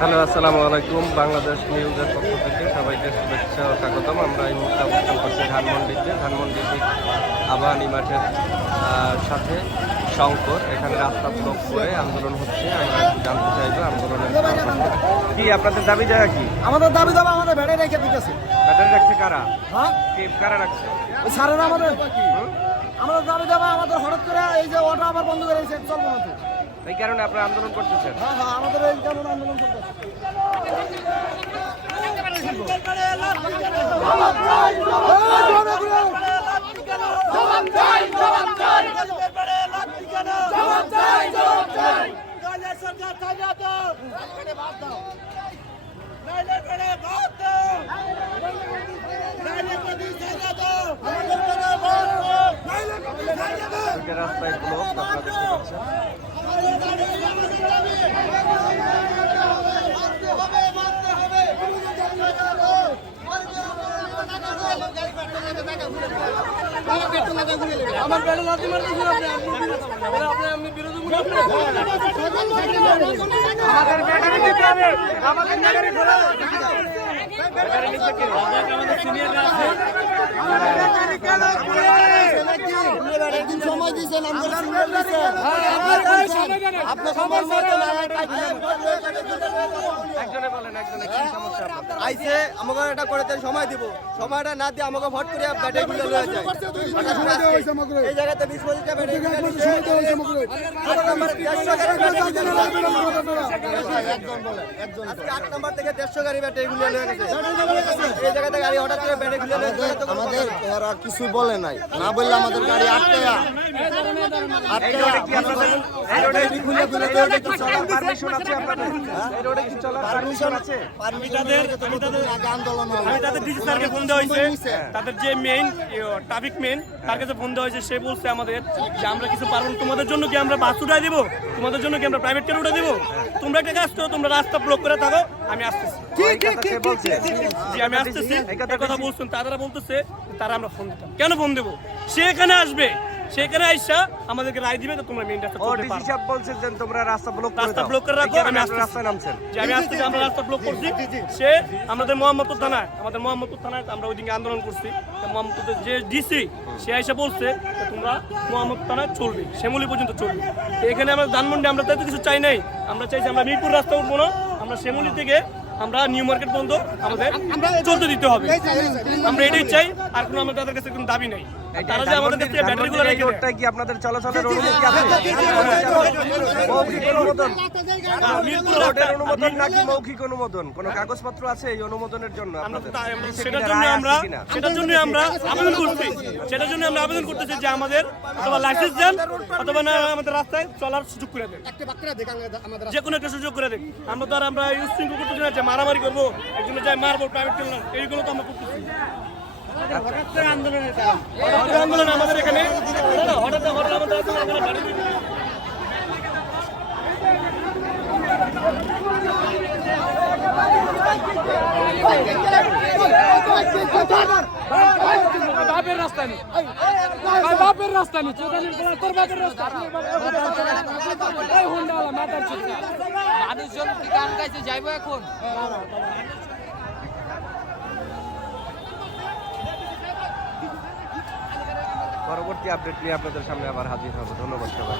Hello আসসালামু আলাইকুম। বাংলাদেশ নিউজের পক্ষ থেকে সবাইকে শুভেচ্ছা ও স্বাগতম। আমরা এই মুহূর্তে অবস্থান করছি ধানমন্ডিতে। ধানমন্ডি ঠিক আবাহানি মাঠের সাথে শঙ্কর। এখানে রাস্তা ব্লক করে আন্দোলন হচ্ছে। আমরা একটু জানতে চাইব আন্দোলনের। কি আপনাদের দাবি জায়গা কি? আমাদের দাবি দাবা আমাদের ভেড়ে রেখে দিতেছে। ব্যাটারি রাখছে কারা? হ্যাঁ? কে কারা রাখছে? স্যারেরা আমাদের? আমাদের দাবি দাবা আমাদের হঠাৎ করে এই যে অটো আবার বন্ধ করে দিয়েছে চলবো না। এই কারণে আপনারা আন্দোলন করতেছেন। হ্যাঁ হ্যাঁ আমাদের এই আন্দোলন রাস্তায় ব্লক আপনারা দেখতে পাচ্ছেন। আমার পেটে লাথি মারতেছেন আপনি আপনি আপনি বিরোধী আপনি আমাদের ব্যাটারি দিতে হবে আমাদের ব্যাটারি খোলা ব্যাটারি একদিন সময় দিয়েছেন আমাদের আপনি সময় মতো না একজনে বলেন একজনে কি সমস্যা আইসে আমাকে এটা করে সময় দিব। সময়টা না দিয়ে আমাকে ভোট করে ব্যাটারি গুলো লয়ে যায়। আজকে এই জায়গাতে বিশ পঁচিশটা ব্যাটারি আট নাম্বার। আজকে আট থেকে দেড়শো গাড়ি ব্যাটারি গুলো লয়ে গেছে। এই জায়গাতে গাড়ি হঠাৎ করে গুলো লয়ে আমাদের এরা কিছু বলে নাই। না বললে আমাদের গাড়ি আটকায়া তাদের যে মেইন ট্রাফিক মেইন তার কাছে ফোন দেওয়া হয়েছে সে বলছে আমাদের যে আমরা কিছু পারব। তোমাদের জন্য কি আমরা বাস উঠাই দিব তোমাদের জন্য কি আমরা প্রাইভেট কার উঠাই দিব তোমরা একটা কাজ করো তোমরা রাস্তা ব্লক করে থাকো আমি আসতেছি জি আমি আসতেছি কথা বলছেন তারা বলতেছে তারা আমরা ফোন দিতাম কেন ফোন দেবো সে এখানে আসবে সেখানে আইসা আমাদেরকে রায় দিবে তো তোমরা মেইন রাস্তা ও ডিসি সাহেব বলছে যে তোমরা রাস্তা ব্লক করে রাস্তা ব্লক করে রাখো, আমি। রাস্তায় নামছেন। যে আমি আসতেছি আমরা রাস্তা ব্লক করছি। সে আমাদের মোহাম্মদপুর থানায় আমাদের মোহাম্মদপুর থানায় আমরা ওইদিকে আন্দোলন করছি। তো মোহাম্মদপুরের যে ডিসি সে এসে বলছে যে তোমরা মোহাম্মদ থানায় চলবে শ্যামলি পর্যন্ত চলবে। এখানে আমরা ধানমন্ডি আমরা তাই তো কিছু চাই নাই। আমরা চাইছি আমরা মিরপুর রাস্তা উঠবো না আমরা শ্যামলি থেকে আমরা নিউ মার্কেট পর্যন্ত আমাদের চলতে দিতে হবে। আমরা এটাই চাই আর কোনো আমাদের তাদের কাছে কোনো দাবি নেই। তারা যে আমাদের কাছে ব্যাটারিগুলো রেখে দেয়, কি আপনাদের চলাচলের অনুমতি আছে মৌখিক অনুমোদন হ্যাঁ, রোডের অনুমোদন নাকি মৌখিক অনুমোদন কোনো কাগজপত্র আছে এই অনুমোদনের জন্য আপনাদের সেটার জন্য আমরা সেটার জন্য আমরা আবেদন করছি সেটার জন্য আমরা আবেদন করতেছি যে আমাদের অথবা লাইসেন্স দেন অথবা না আমাদের রাস্তায় চলার সুযোগ করে দেন যে কোনো একটা সুযোগ করে দেন আমরা তো আর আমরা ইউজ করতেছি না যে মারামারি করব একজনে যাই মারবো প্রাইভেট এইগুলো তো আমরা করতেছি আন্দোলন আমাদের এখানে হঠাৎ হঠাৎ। বাপের রাস্তা নেই বাপের রাস্তা নেই চোদানির গোলা তোর বাপের রাস্তা হুন্ডাওয়ালা মাথার মানুষজন গান গাইছে, যাইবো এখন পরবর্তী আপডেট নিয়ে আপনাদের সামনে আবার হাজির হব। ধন্যবাদ সবাই